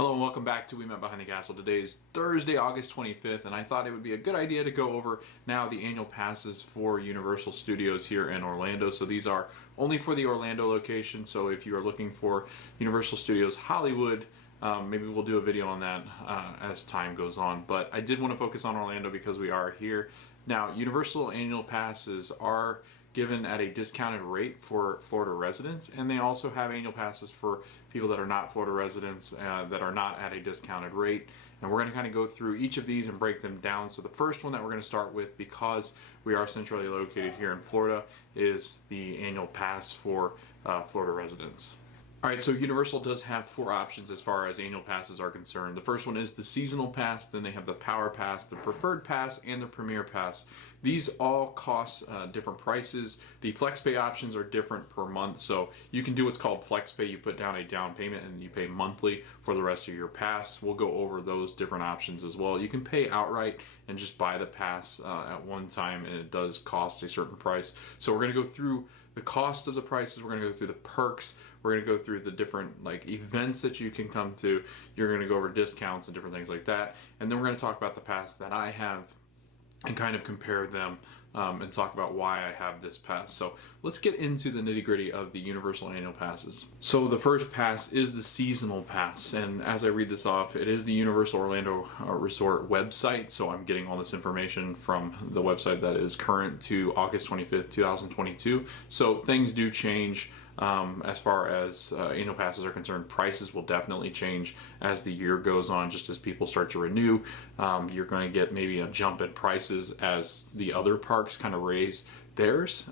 Hello and welcome back to We Met Behind the Castle. Today is Thursday, August 25th, and I thought it would be a good idea to go over now the annual passes for Universal Studios here in Orlando. So these are only for the Orlando location, so if you are looking for Universal Studios Hollywood, maybe we'll do a video on that as time goes on. But I did want to focus on Orlando because we are here. Now, Universal annual passes are given at a discounted rate for Florida residents, and they also have annual passes for people that are not Florida residents that are not at a discounted rate. And we're going to kind of go through each of these and break them down. So the first one that we're going to start with, because we are centrally located here in Florida, is the annual pass for Florida residents. All right, so Universal does have four options as far as annual passes are concerned. The first one is the seasonal pass, then they have the power pass, the preferred pass, and the premier pass. These all cost different prices. The FlexPay options are different per month, so you can do what's called FlexPay. You put down a down payment and you pay monthly for the rest of your pass. We'll go over those different options as well. You can pay outright and just buy the pass at one time, and it does cost a certain price. So we're going to go through the cost of the prices, we're going to go through the perks, we're going to go through the different events that you can come to, you're going to go over discounts and different things like that, and then we're going to talk about the pass that I have and kind of compare them and talk about why I have this pass. So let's get into the nitty-gritty of the Universal annual passes. So the first pass is the seasonal pass, and as I read this off, it is the Universal Orlando Resort website, so I'm getting all this information from the website that is current to August 25th, 2022. So things do change as far as annual passes are concerned. Prices will definitely change as the year goes on, just as people start to renew. You're going to get maybe a jump in prices as the other parks kind of raise theirs,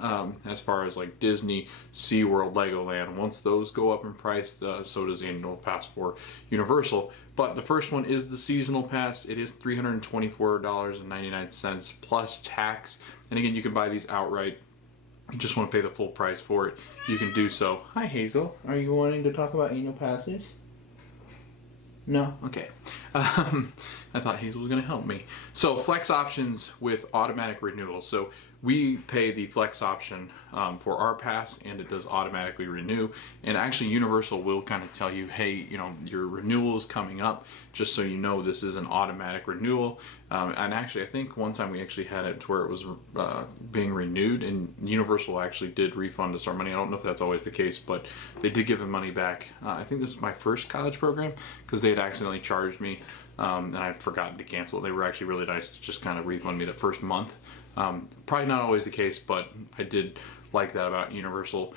as far as like Disney, SeaWorld, Legoland. Once those go up in price, so does annual pass for Universal. But the first one is the seasonal pass. It is $324.99 plus tax, and again, you can buy these outright. You just want to pay the full price for it, you can do so. Hi Hazel, are you wanting to talk about annual passes? No? Okay. I thought Hazel was going to help me. So flex options with automatic renewal. So we pay the flex option for our pass, and it does automatically renew. And actually Universal will kind of tell you, hey, your renewal is coming up, just so you know this is an automatic renewal. And actually I think one time we actually had it to where it was being renewed, and Universal actually did refund us our money. I don't know if that's always the case, but they did give the money back. I think this was my first college program, because they had accidentally charged me and I'd forgotten to cancel. They were actually really nice to just kind of refund me the first month. Probably not always the case, but I did like that about Universal.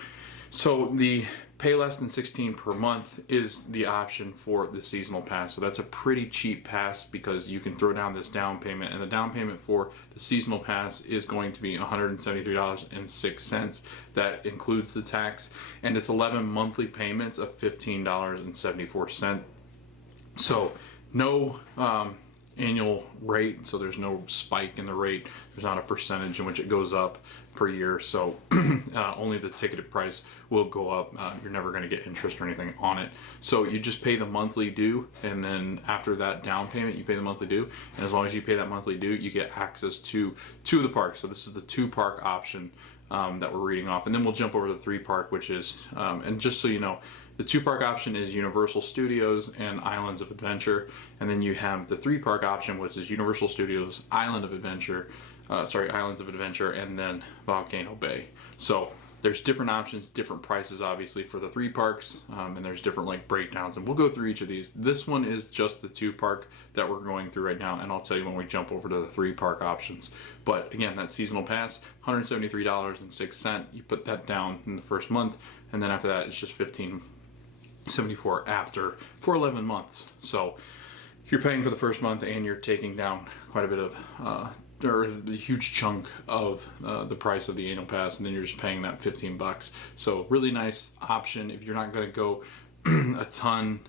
So the pay less than $16 per month is the option for the seasonal pass. So that's a pretty cheap pass, because you can throw down this down payment, and the down payment for the seasonal pass is going to be $173.06. That includes the tax, and it's 11 monthly payments of $15.74. So no annual rate, so there's no spike in the rate. There's not a percentage in which it goes up per year, so only the ticketed price will go up. You're never going to get interest or anything on it. So you just pay the monthly due, and then after that down payment you pay the monthly due, and as long as you pay that monthly due, you get access to two of the parks. So this is the 2-park option that we're reading off, and then we'll jump over to the 3-park, which is and just so you know, the 2-park option is Universal Studios and Islands of Adventure, and then you have the 3-park option, which is Universal Studios, Islands of Adventure, and then Volcano Bay. So there's different options, different prices obviously for the 3 parks, and there's different breakdowns, and we'll go through each of these. This one is just the 2-park that we're going through right now, and I'll tell you when we jump over to the 3-park options. But again, that seasonal pass, $173.06. You put that down in the first month, and then after that it's just $15.74 after for 11 months. So you're paying for the first month, and you're taking down quite a bit of or a huge chunk of the price of the annual pass, and then you're just paying that $15. So really nice option if you're not going to go a ton.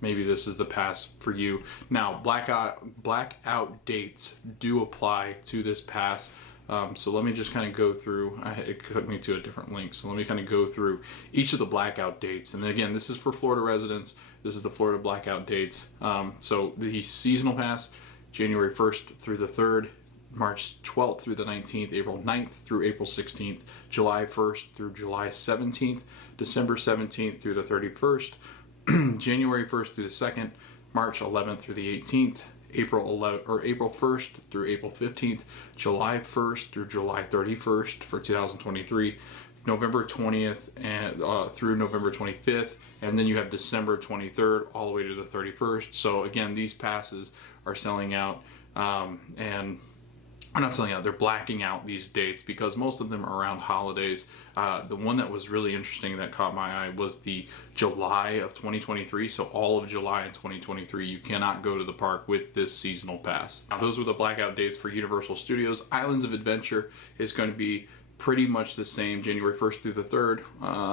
Maybe this is the pass for you. Now blackout dates do apply to this pass. So let me just kind of go through, it took me to a different link, so let me kind of go through each of the blackout dates. And again, this is for Florida residents. This is the Florida blackout dates. So the seasonal pass, January 1st through the 3rd, March 12th through the 19th, April 9th through April 16th, July 1st through July 17th, December 17th through the 31st, January 1st through the 2nd, March 11th through the 18th, April 1st through April 15th, July 1st through July 31st for 2023, November 20th and through November 25th, and then you have December 23rd all the way to the 31st. So again, these passes are selling out, and are not selling out, they're blacking out these dates because most of them are around holidays. The one that was really interesting that caught my eye was the July of 2023. So all of July in 2023, you cannot go to the park with this seasonal pass. Now, those were the blackout dates for Universal Studios. Islands of Adventure is going to be pretty much the same, January 1st through the 3rd,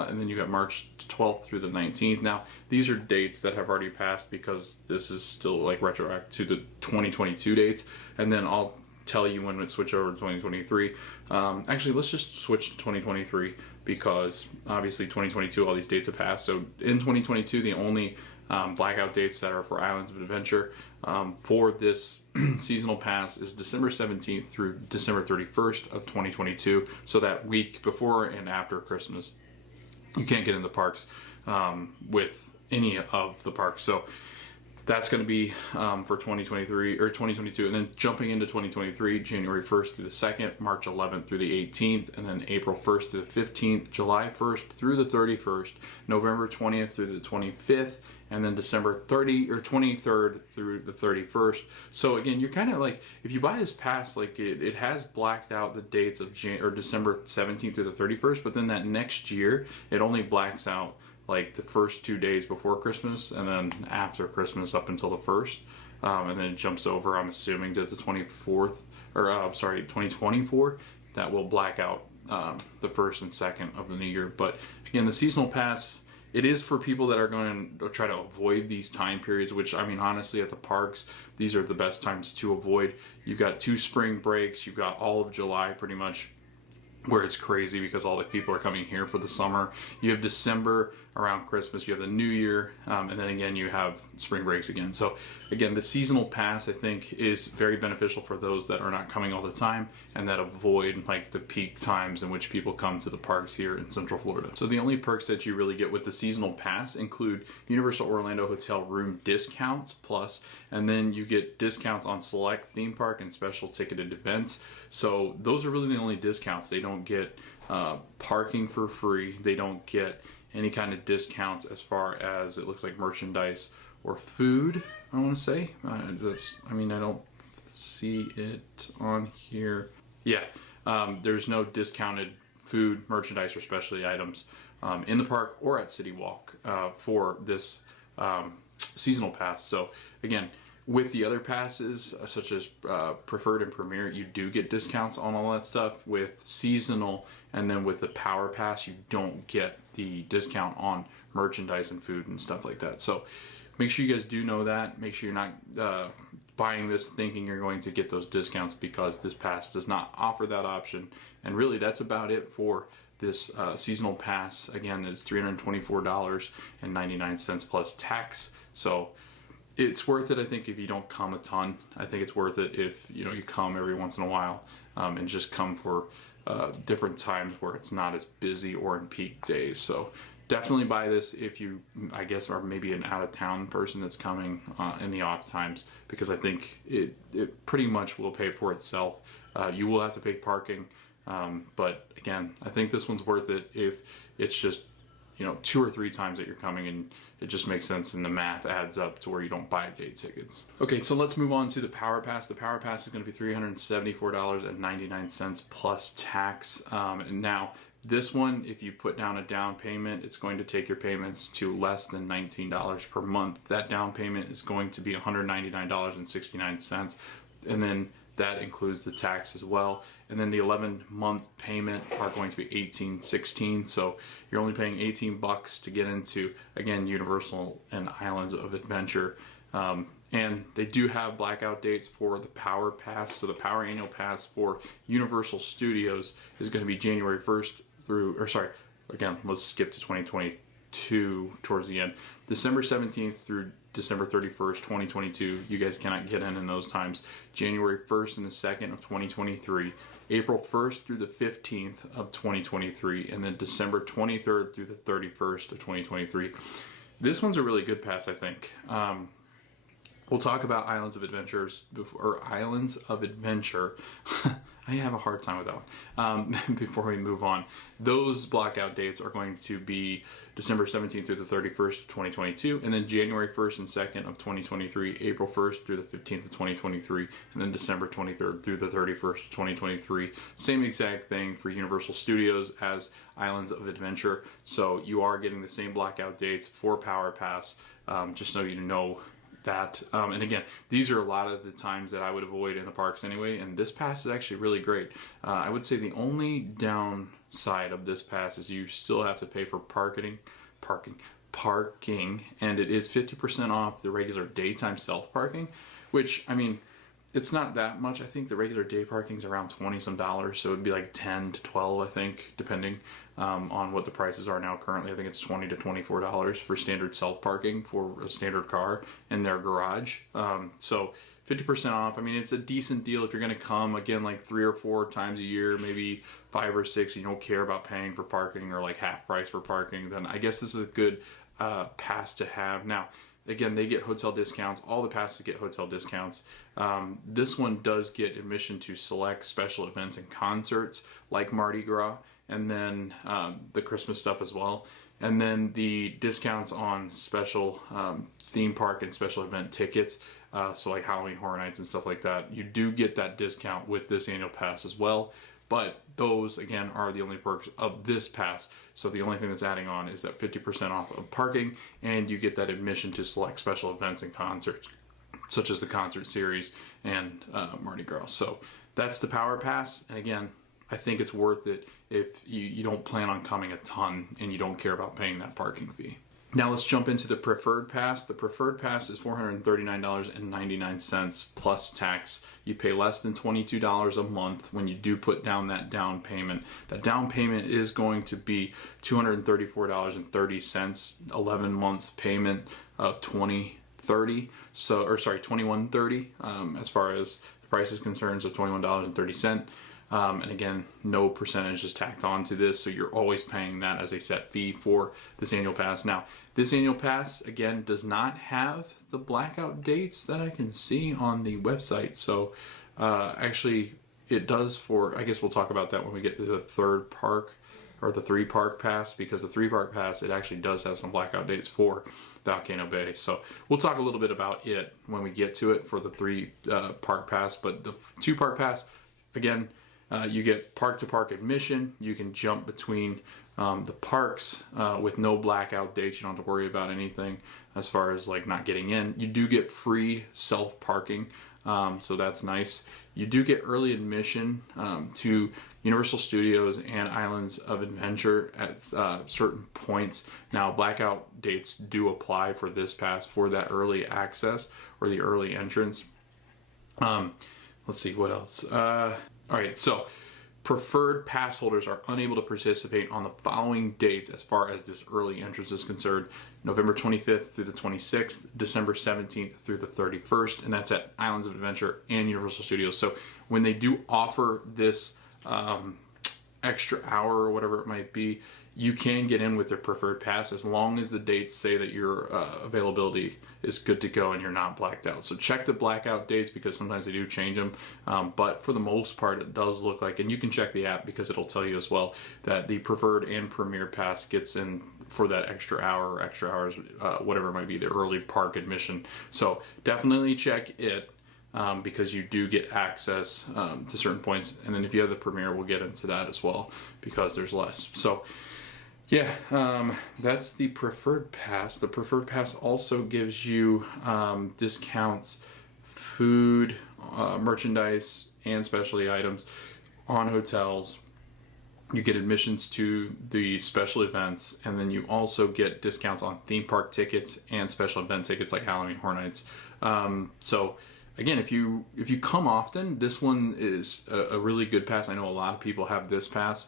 and then you got March 12th through the 19th. Now, these are dates that have already passed because this is still like retroactive to the 2022 dates, and then I'll tell you when it switch over to 2023. Actually, let's just switch to 2023 because obviously 2022, all these dates have passed. So in 2022, the only blackout dates that are for Islands of Adventure for this seasonal pass is December 17th through December 31st of 2022. So that week before and after Christmas, you can't get in the parks with any of the parks. So that's going to be for 2023 or 2022, and then jumping into 2023, January 1st through the 2nd, March 11th through the 18th, and then April 1st through the 15th, July 1st through the 31st, November 20th through the 25th, and then December 23rd through the 31st. So again, you're kind of like, if you buy this pass, like it has blacked out the dates of December 17th through the 31st, but then that next year it only blacks out like the first 2 days before Christmas and then after Christmas up until the 1st. And then it jumps over, I'm assuming, to the 24th, or 2024. That will black out the 1st and 2nd of the new year. But again, the seasonal pass, it is for people that are going to try to avoid these time periods, which, I mean, honestly, at the parks, these are the best times to avoid. You've got 2 spring breaks, you've got all of July pretty much, where it's crazy because all the people are coming here for the summer. You have December around Christmas, you have the New Year, and then again you have spring breaks again. So again, the seasonal pass I think is very beneficial for those that are not coming all the time and that avoid like the peak times in which people come to the parks here in Central Florida. So the only perks that you really get with the seasonal pass include Universal Orlando hotel room discounts plus, and then you get discounts on select theme park and special ticketed events. So those are really the only discounts. They don't get parking for free. They don't get any kind of discounts as far as it looks like merchandise or food, I want to say. I don't see it on here. Yeah, there's no discounted food, merchandise, or specialty items in the park or at City Walk for this seasonal pass. So again, with the other passes, such as Preferred and Premier, you do get discounts on all that stuff. With seasonal and then with the Power Pass, you don't get the discount on merchandise and food and stuff like that. So make sure you guys do know that. Make sure you're not buying this thinking you're going to get those discounts because this pass does not offer that option. And really, that's about it for this seasonal pass. Again, it's $324.99 plus tax. So it's worth it, I think, if you don't come a ton. I think it's worth it if you come every once in a while and just come for different times where it's not as busy or in peak days. So definitely buy this if you, I guess, are maybe an out-of-town person that's coming in the off times, because I think it pretty much will pay for itself. You will have to pay parking, but again, I think this one's worth it if it's just 2 or 3 times that you're coming, and it just makes sense and the math adds up to where you don't buy day tickets. Okay, so let's move on to the Power Pass. The Power Pass is going to be $374.99 plus tax. And now this one, if you put down a down payment, it's going to take your payments to less than $19 per month. That down payment is going to be $199.69, and then that includes the tax as well. And then the 11-month payment are going to be $18.16. So you're only paying $18 to get into, again, Universal and Islands of Adventure. And they do have blackout dates for the Power Pass. So the Power Annual Pass for Universal Studios is going to be January 1st again, let's skip to 2022 towards the end. December 17th through December 31st, 2022. You guys cannot get in those times. January 1st and the 2nd of 2023. April 1st through the 15th of 2023. And then December 23rd through the 31st of 2023. This one's a really good pass, I think. We'll talk about Islands of Adventures or Islands of Adventure. I have a hard time with that one. Before we move on, those blackout dates are going to be December 17th through the 31st of 2022, and then January 1st and 2nd of 2023, April 1st through the 15th of 2023, and then December 23rd through the 31st of 2023. Same exact thing for Universal Studios as Islands of Adventure. So you are getting the same blackout dates for Power Pass, just so you know that. And again, these are a lot of the times that I would avoid in the parks anyway, and this pass is actually really great. I would say the only downside of this pass is you still have to pay for parking, and it is 50% off the regular daytime self-parking, which, I mean, it's not that much. I think the regular day parking is around $20 some, so it'd be like 10 to 12, I think, depending on what the prices are now. Currently, I think it's $20 to $24 for standard self parking for a standard car in their garage. So 50% off. I mean, it's a decent deal if you're going to come again like 3 or 4 times a year, maybe 5 or 6. You don't care about paying for parking or like half price for parking. Then I guess this is a good pass to have. Now, again, they get hotel discounts. All the passes get hotel discounts. This one does get admission to select special events and concerts like Mardi Gras, and then the Christmas stuff as well. And then the discounts on special theme park and special event tickets, so like Halloween Horror Nights and stuff like that. You do get that discount with this annual pass as well. But those, again, are the only perks of this pass. So the only thing that's adding on is that 50% off of parking, and you get that admission to select special events and concerts, such as the concert series and Mardi Gras. So that's the Power Pass. And again, I think it's worth it if you don't plan on coming a ton and you don't care about paying that parking fee. Now let's jump into the Preferred Pass. The Preferred Pass is $439.99 plus tax. You pay less than $22 a month when you do put down that down payment. That down payment is going to be $234.30, 11 months payment of $21.30 as far as the price is concerned, so $21.30. And again, no percentage is tacked onto this, so you're always paying that as a set fee for this annual pass. Now, this annual pass, again, does not have the blackout dates that I can see on the website. So actually, it does for, I guess we'll talk about that when we get to the third park, or the 3-park pass, because the 3-park pass, it actually does have some blackout dates for Volcano Bay. So we'll talk a little bit about it when we get to it for the 3-park pass. But the 2-park pass, again, you get park-to-park admission. You can jump between the parks with no blackout dates. You don't have to worry about anything as far as like not getting in. You do get free self-parking, so that's nice. You do get early admission to Universal Studios and Islands of Adventure at certain points. Now, blackout dates do apply for this pass for that early access or the early entrance. Let's see, what else? All right, so preferred pass holders are unable to participate on the following dates as far as this early entrance is concerned: November 25th through the 26th, December 17th through the 31st, and that's at Islands of Adventure and Universal Studios. So when they do offer this extra hour or whatever it might be, you can get in with their preferred pass as long as the dates say that your availability is good to go and you're not blacked out. So check the blackout dates because sometimes they do change them. But for the most part, it does look like, and you can check the app because it'll tell you as well, that the preferred and premier pass gets in for that extra hour or extra hours, whatever it might be, the early park admission. So definitely check it. Because you do get access to certain points, and then if you have the premier, we'll get into that as well because there's less. So yeah, that's the preferred pass. The preferred pass also gives you discounts, food, merchandise, and specialty items on hotels. You get admissions to the special events, and then you also get discounts on theme park tickets and special event tickets like Halloween Horror Nights. So again, if you come often, this one is a really good pass. I know a lot of people have this pass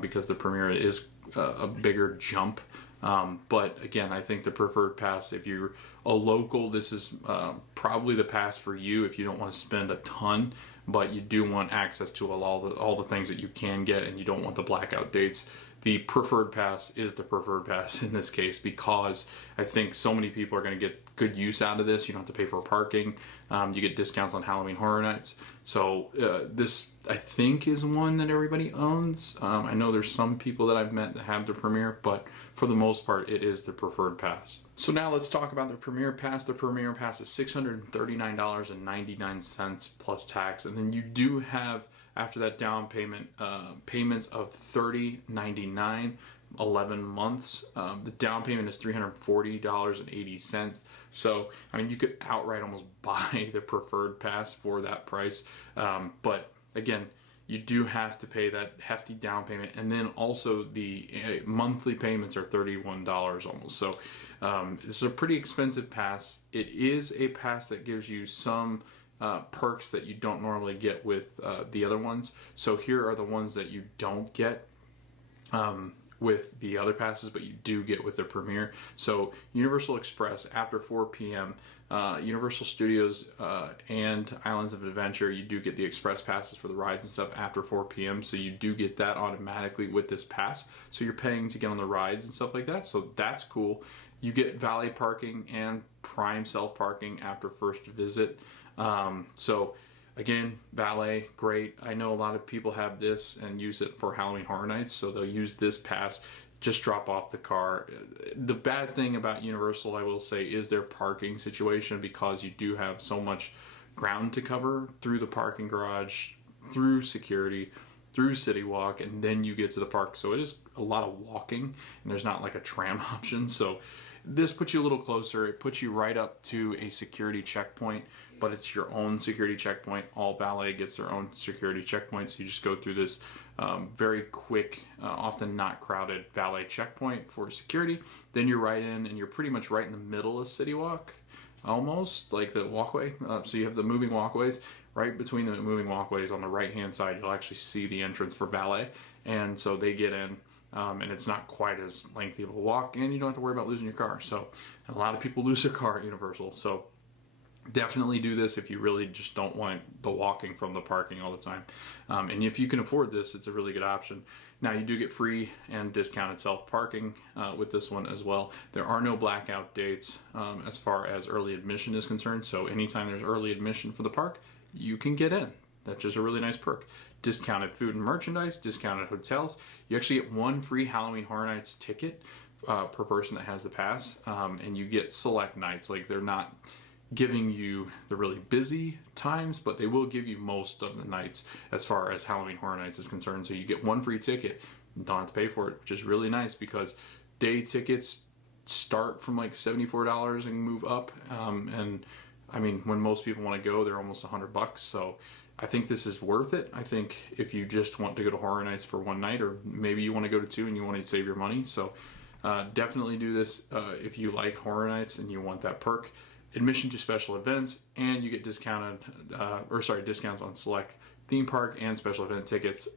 because the premier is a bigger jump. But again, I think the preferred pass, if you're a local, this is probably the pass for you if you don't want to spend a ton, but you do want access to all the things that you can get, and you don't want the blackout dates the preferred pass is the preferred pass in this case, because I think so many people are going to get good use out of this. You don't have to pay for parking. You get discounts on Halloween Horror Nights. So this, I think, is one that everybody owns. I know there's some people that I've met that have the Premier, but for the most part, it is the preferred pass. So now let's talk about the Premier Pass. The Premier Pass is $639.99 plus tax, and then you do have, after that down payment, payments of $30.99, 11 months. The down payment is $340.80. So, I mean, you could outright almost buy the preferred pass for that price. But again, you do have to pay that hefty down payment, and then also the monthly payments are $31 almost. So this is a pretty expensive pass. It is a pass that gives you some perks that you don't normally get with the other ones. So here are the ones that you don't get with the other passes, but you do get with the Premier. So Universal Express after 4 p.m., Universal Studios and Islands of Adventure, you do get the express passes for the rides and stuff after 4 p.m. So you do get that automatically with this pass. So you're paying to get on the rides and stuff like that. So that's cool. You get valet parking and prime self parking after first visit. So again, valet, great. I know a lot of people have this and use it for Halloween Horror Nights, so they'll use this pass, just drop off the car. The bad thing about Universal, I will say, is their parking situation, because you do have so much ground to cover through the parking garage, through security, through City Walk, and then you get to the park. So it is a lot of walking, and there's not like a tram option. So this puts you a little closer. It puts you right up to a security checkpoint, but it's your own security checkpoint. All valet gets their own security checkpoints. You just go through this very quick, often not crowded valet checkpoint for security. Then you're right in, and you're pretty much right in the middle of City Walk, almost like the walkway. So you have the moving walkways. Right between the moving walkways on the right-hand side, you'll actually see the entrance for valet. And so they get in. And it's not quite as lengthy of a walk, and you don't have to worry about losing your car. So a lot of people lose their car at Universal. So definitely do this if you really just don't want the walking from the parking all the time. And if you can afford this, it's a really good option. Now, you do get free and discounted self-parking with this one as well. There are no blackout dates as far as early admission is concerned. So anytime there's early admission for the park, you can get in. That's just a really nice perk. Discounted food and merchandise, discounted hotels. You actually get one free Halloween Horror Nights ticket per person that has the pass, and you get select nights. Like, they're not giving you the really busy times, but they will give you most of the nights as far as Halloween Horror Nights is concerned. So you get one free ticket, don't have to pay for it, which is really nice, because day tickets start from like $74 and move up. And I mean, when most people want to go, they're almost $100. So I think this is worth it. I think if you just want to go to Horror Nights for one night, or maybe you want to go to two and you want to save your money. So definitely do this if you like Horror Nights and you want that perk. Admission to special events, and you get discounts on select theme park and special event tickets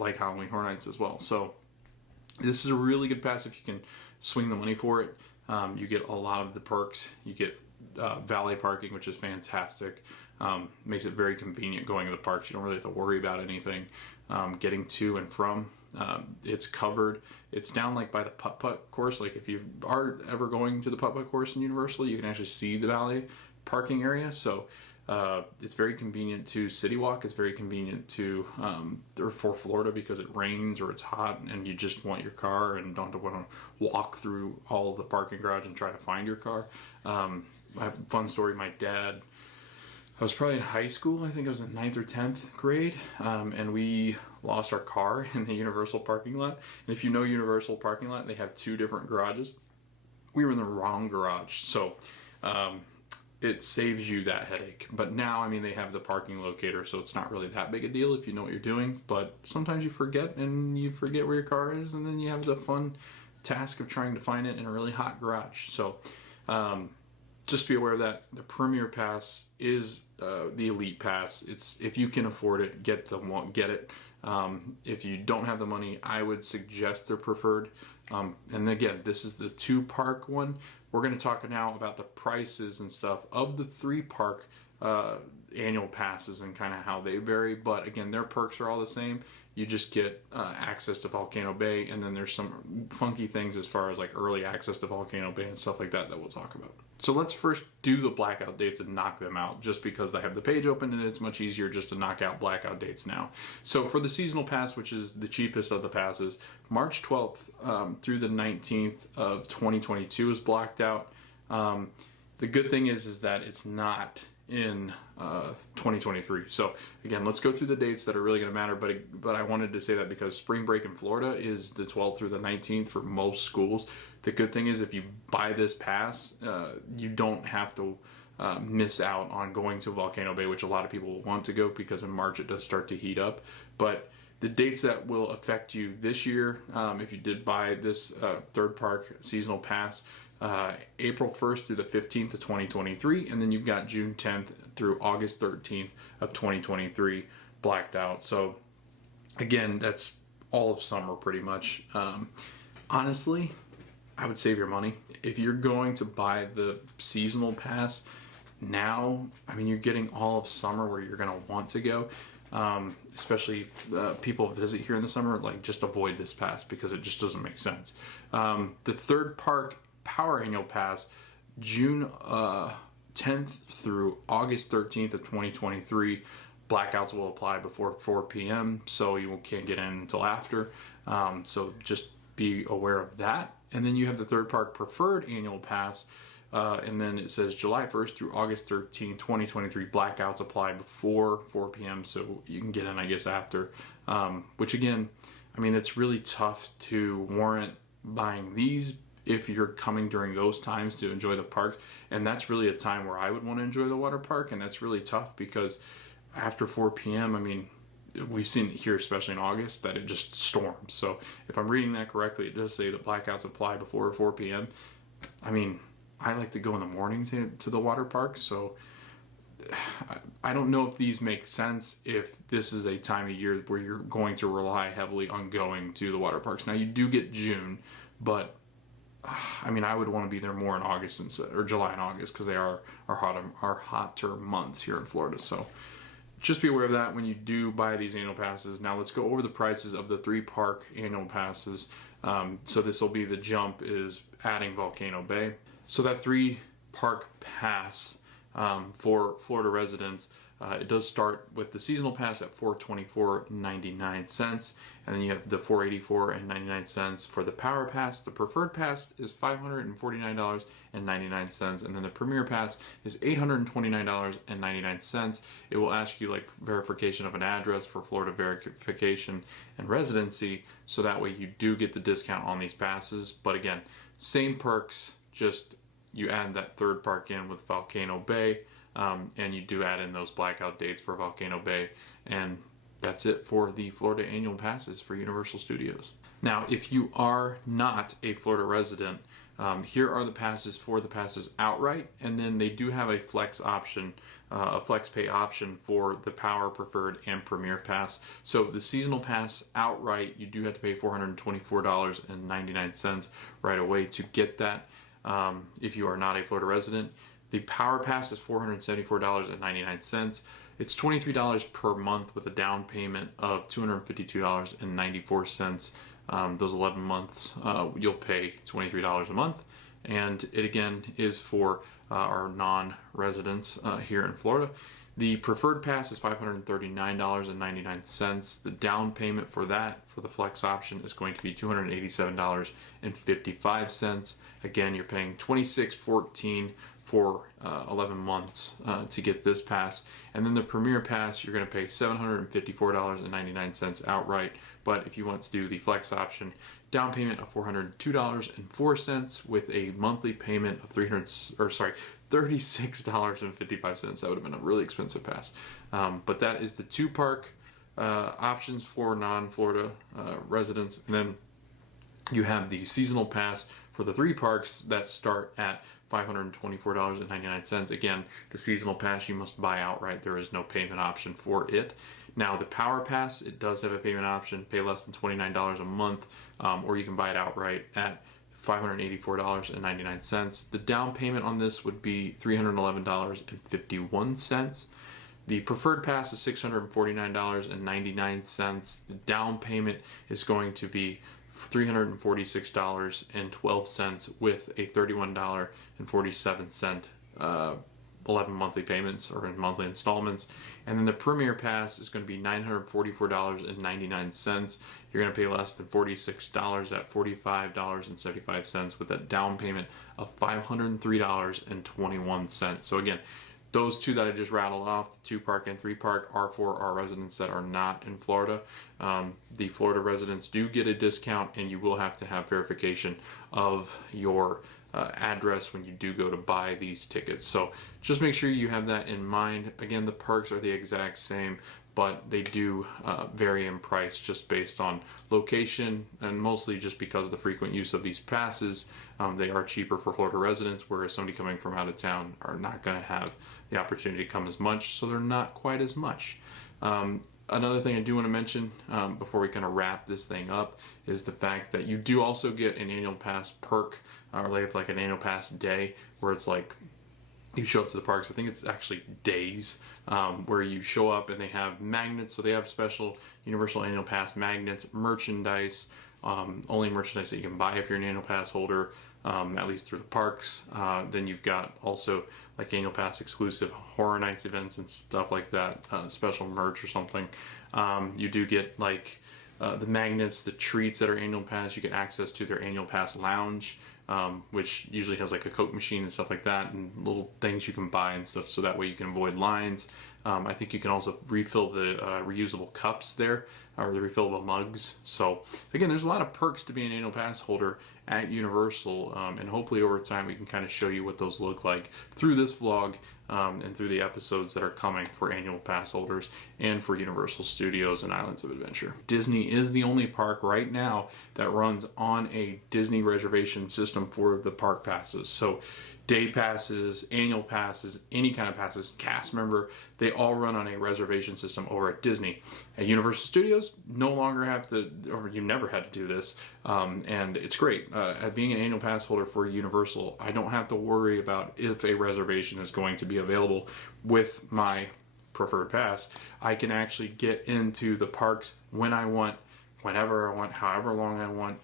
like Halloween Horror Nights as well. So this is a really good pass if you can swing the money for it. You get a lot of the perks. You get valet parking, which is fantastic. Makes it very convenient going to the parks. You don't really have to worry about anything getting to and from. It's covered. It's down like by the putt-putt course. Like, if you are ever going to the putt-putt course in Universal, you can actually see the valet parking area. So it's very convenient to City Walk. It's very convenient to for Florida, because it rains or it's hot and you just want your car and don't want to walk through all of the parking garage and try to find your car. I have a fun story. My dad, I was probably in high school. I think I was in 9th or 10th grade, and we lost our car in the Universal parking lot. And if you know Universal parking lot, they have two different garages. We were in the wrong garage, so it saves you that headache. But now, I mean, they have the parking locator, so it's not really that big a deal if you know what you're doing. But sometimes you forget where your car is, and then you have the fun task of trying to find it in a really hot garage. So just be aware of that. The Premier Pass is the Elite Pass. It's, if you can afford it, get it. If you don't have the money, I would suggest the Preferred. And again, this is the 2-park one. We're going to talk now about the prices and stuff of the 3-park annual passes and kind of how they vary. But again, their perks are all the same. you just get access to Volcano Bay, and then there's some funky things as far as like early access to Volcano Bay and stuff like that we'll talk about. So let's first do the blackout dates and knock them out, just because I have the page open and it's much easier just to knock out blackout dates now. So for the seasonal pass, which is the cheapest of the passes, March 12th through the 19th of 2022 is blacked out. The good thing is that it's not in 2023. So again, let's go through the dates that are really going to matter, but I wanted to say that because spring break in Florida is the 12th through the 19th for most schools. The good thing is if you buy this pass, you don't have to miss out on going to Volcano Bay, which a lot of people will want to go because in March it does start to heat up. But the dates that will affect you this year, if you did buy this third park seasonal pass, April 1st through the 15th of 2023, and then you've got June 10th through August 13th of 2023 blacked out. So again, that's all of summer pretty much. Honestly, I would save your money. If you're going to buy the seasonal pass now, I mean, you're getting all of summer where you're going to want to go. Especially people visit here in the summer, like just avoid this pass because it just doesn't make sense. The third park Power Annual Pass, June 10th through August 13th of 2023, blackouts will apply before 4 p.m. so you can't get in until after. So just be aware of that. And then you have the third park Preferred Annual Pass, and then it says July 1st through August 13th, 2023, blackouts apply before 4 p.m. so you can get in, I guess, after. Which again, I mean, it's really tough to warrant buying these if you're coming during those times to enjoy the parks. And that's really a time where I would want to enjoy the water park, and that's really tough because after 4 p.m., I mean, we've seen it here, especially in August, that it just storms. So if I'm reading that correctly, it does say that blackouts apply before 4 p.m. I mean, I like to go in the morning to the water park, so I don't know if these make sense if this is a time of year where you're going to rely heavily on going to the water parks. Now, you do get June, but I mean, I would want to be there more in August or July and August because they are hotter months here in Florida. So just be aware of that when you do buy these annual passes. Now let's go over the prices of the 3 park annual passes. So this will be the jump is adding Volcano Bay. So that 3 park pass for Florida residents, it does start with the seasonal pass at $424.99, and then you have the $484.99 for the power pass. The preferred pass is $549.99, and then the premier pass is $829.99. It will ask you like verification of an address for Florida verification and residency, so that way you do get the discount on these passes. But again, same perks, just you add that third park in with Volcano Bay. And you do add in those blackout dates for Volcano Bay, and that's it for the Florida annual passes for Universal Studios. Now, if you are not a Florida resident, here are the passes for the passes outright, and then they do have a flex option, a flex pay option for the Power, Preferred, and Premier Pass. So the seasonal pass outright, you do have to pay $424.99 right away to get that. If you are not a Florida resident. The Power Pass is $474.99. It's $23 per month with a down payment of $252.94. Those 11 months, you'll pay $23 a month. And it again is for our non-residents here in Florida. The Preferred Pass is $539.99. The down payment for that, for the flex option, is going to be $287.55. Again, you're paying $26.14 for 11 months to get this pass. And then the Premier Pass, you're going to pay $754.99 outright. But if you want to do the flex option, down payment of $402.04 with a monthly payment of $36.55. That would have been a really expensive pass. But that is the 2 park options for non-Florida residents. And then you have the seasonal pass for the 3 parks that start at $524.99. Again, the seasonal pass you must buy outright. There is no payment option for it. Now, the Power Pass, it does have a payment option. Pay less than $29 a month, or you can buy it outright at $584.99. The down payment on this would be $311.51. The preferred pass is $649.99. The down payment is going to be $346.12 with a $31.47 11 monthly payments or in monthly installments. And then the Premier Pass is going to be $944.99. You're going to pay less than $46 at $45.75 with that down payment of $503.21. So again, those two that I just rattled off, the 2-park and 3-park, are for our residents that are not in Florida. The Florida residents do get a discount, and you will have to have verification of your address when you do go to buy these tickets. So just make sure you have that in mind. Again, the perks are the exact same, but they do vary in price just based on location, and mostly just because of the frequent use of these passes. They are cheaper for Florida residents, whereas somebody coming from out of town are not going to have the opportunity to come as much, so they're not quite as much. Another thing I do want to mention before we kind of wrap this thing up is the fact that you do also get an annual pass perk, or they have like an annual pass day where it's like you show up to the parks. I think it's actually days where you show up and they have magnets. So they have special Universal Annual Pass magnets, merchandise, only merchandise that you can buy if you're an annual pass holder, at least through the parks. Then you've got also like annual pass exclusive Horror Nights events and stuff like that, special merch or something. You do get like the magnets, the treats that are annual pass. You get access to their annual pass lounge, which usually has like a Coke machine and stuff like that, and little things you can buy and stuff, so that way you can avoid lines. I think you can also refill the reusable cups there, or the refillable mugs. So again, there's a lot of perks to being an annual pass holder at Universal, and hopefully over time we can kind of show you what those look like through this vlog, and through the episodes that are coming for annual pass holders and for Universal Studios and Islands of Adventure. Disney is the only park right now that runs on a Disney reservation system for the park passes. So day passes, annual passes, any kind of passes, cast member, they all run on a reservation system over at Disney. At Universal Studios, no longer have to, or you never had to do this, and it's great. At being an annual pass holder for Universal, I don't have to worry about if a reservation is going to be available with my preferred pass. I can actually get into the parks when I want, whenever I want, however long I want.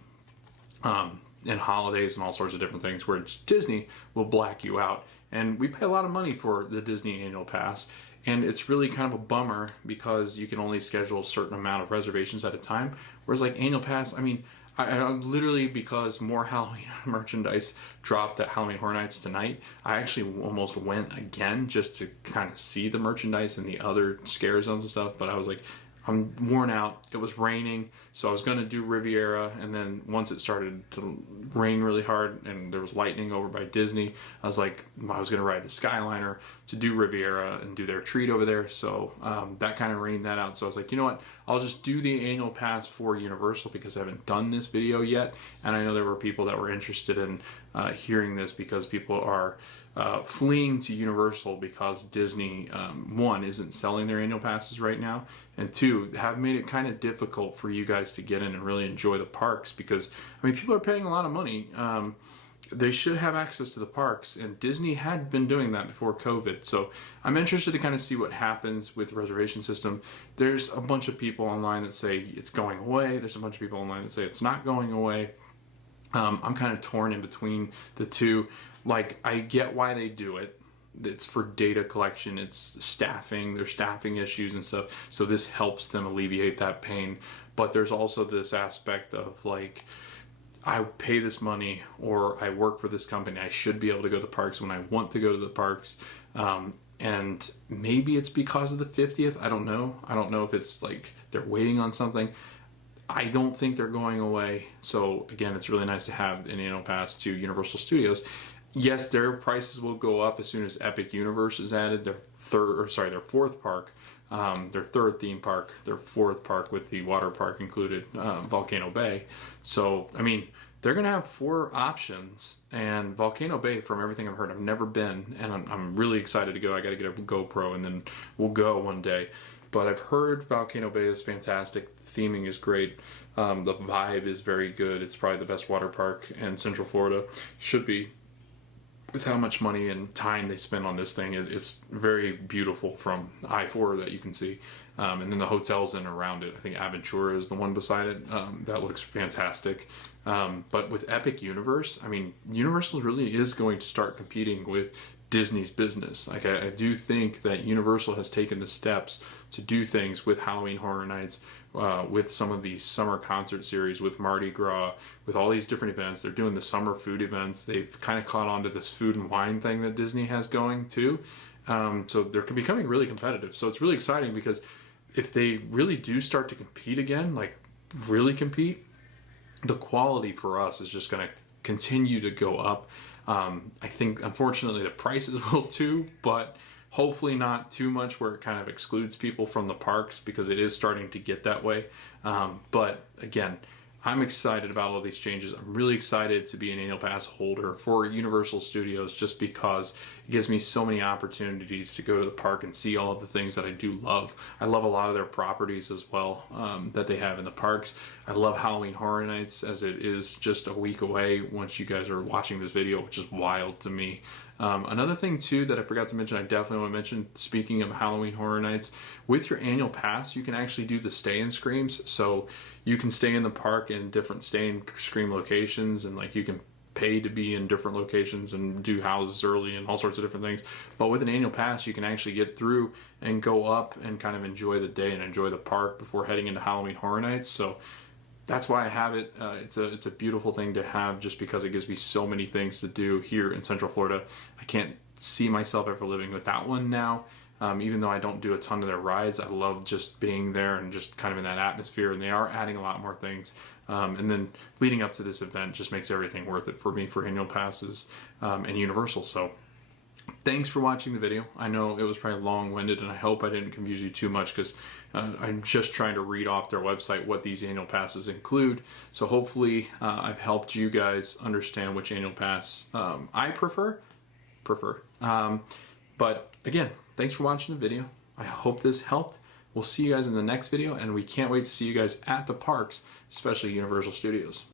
And holidays and all sorts of different things, where it's Disney will black you out. And we pay a lot of money for the Disney annual pass, and it's really kind of a bummer because you can only schedule a certain amount of reservations at a time. Whereas like annual pass, I mean, I literally, because more Halloween merchandise dropped at Halloween Horror Nights tonight, I actually almost went again just to kind of see the merchandise and the other scare zones and stuff. But I was like, I'm worn out. It was raining, so I was going to do Riviera, and then once it started to rain really hard and there was lightning over by Disney, I was like, I was going to ride the Skyliner to do Riviera and do their treat over there, so that kind of rained that out. So I was like, you know what, I'll just do the annual pass for Universal because I haven't done this video yet, and I know there were people that were interested in hearing this because people are fleeing to Universal because Disney, one, isn't selling their annual passes right now, and two, have made it kind of difficult for you guys to get in and really enjoy the parks, because I mean, people are paying a lot of money. They should have access to the parks, and Disney had been doing that before COVID. So I'm interested to kind of see what happens with the reservation system. There's a bunch of people online that say it's going away. There's a bunch of people online that say it's not going away. I'm kind of torn in between the two. Like, I get why they do it. It's for data collection, it's staffing, there's staffing issues and stuff, so this helps them alleviate that pain. But there's also this aspect of like, I pay this money, or I work for this company, I should be able to go to the parks when I want to go to the parks. And maybe it's because of the 50th, I don't know if it's like they're waiting on something. I don't think they're going away. So again, it's really nice to have an annual pass to Universal Studios. Yes, their prices will go up as soon as Epic Universe is added, their fourth park, their third theme park, their fourth park with the water park included, Volcano Bay. So, I mean, they're going to have 4 options, and Volcano Bay, from everything I've heard, I've never been, and I'm really excited to go. I got to get a GoPro, and then we'll go one day. But I've heard Volcano Bay is fantastic. The theming is great. The vibe is very good. It's probably the best water park in Central Florida. Should be. with how much money and time they spend on this thing. It's very beautiful from I-4 that you can see. And then the hotels in and around it. I think Aventura is the one beside it. That looks fantastic. But with Epic Universe, I mean, Universal really is going to start competing with Disney's business. Like I do think that Universal has taken the steps to do things with Halloween Horror Nights, with some of the summer concert series, with Mardi Gras, with all these different events. They're doing the summer food events. They've kind of caught on to this food and wine thing that Disney has going too. So they're becoming really competitive. So it's really exciting because if they really do start to compete again, like really compete, the quality for us is just going to continue to go up. I think unfortunately the prices will too, but hopefully not too much where it kind of excludes people from the parks, because it is starting to get that way. But again, I'm excited about all these changes. I'm really excited to be an annual pass holder for Universal Studios, just because it gives me so many opportunities to go to the park and see all of the things that I do love. I love a lot of their properties as well, that they have in the parks. I love Halloween Horror Nights, as it is just a week away once you guys are watching this video, which is wild to me. Another thing too that I forgot to mention, I definitely want to mention, speaking of Halloween Horror Nights, with your annual pass, you can actually do the stay in screams. So you can stay in the park in different stay in scream locations, and like you can pay to be in different locations and do houses early and all sorts of different things. But with an annual pass, you can actually get through and go up and kind of enjoy the day and enjoy the park before heading into Halloween Horror Nights. So that's why I have it. It's a beautiful thing to have, just because it gives me so many things to do here in Central Florida. I can't see myself ever living without one now. Even though I don't do a ton of their rides, I love just being there and just kind of in that atmosphere. And they are adding a lot more things. And then leading up to this event just makes everything worth it for me for annual passes and Universal. So thanks for watching the video. I know it was probably long-winded, and I hope I didn't confuse you too much, because I'm just trying to read off their website what these annual passes include. So hopefully I've helped you guys understand which annual pass I prefer. But again, thanks for watching the video. I hope this helped. We'll see you guys in the next video, and we can't wait to see you guys at the parks, especially Universal Studios.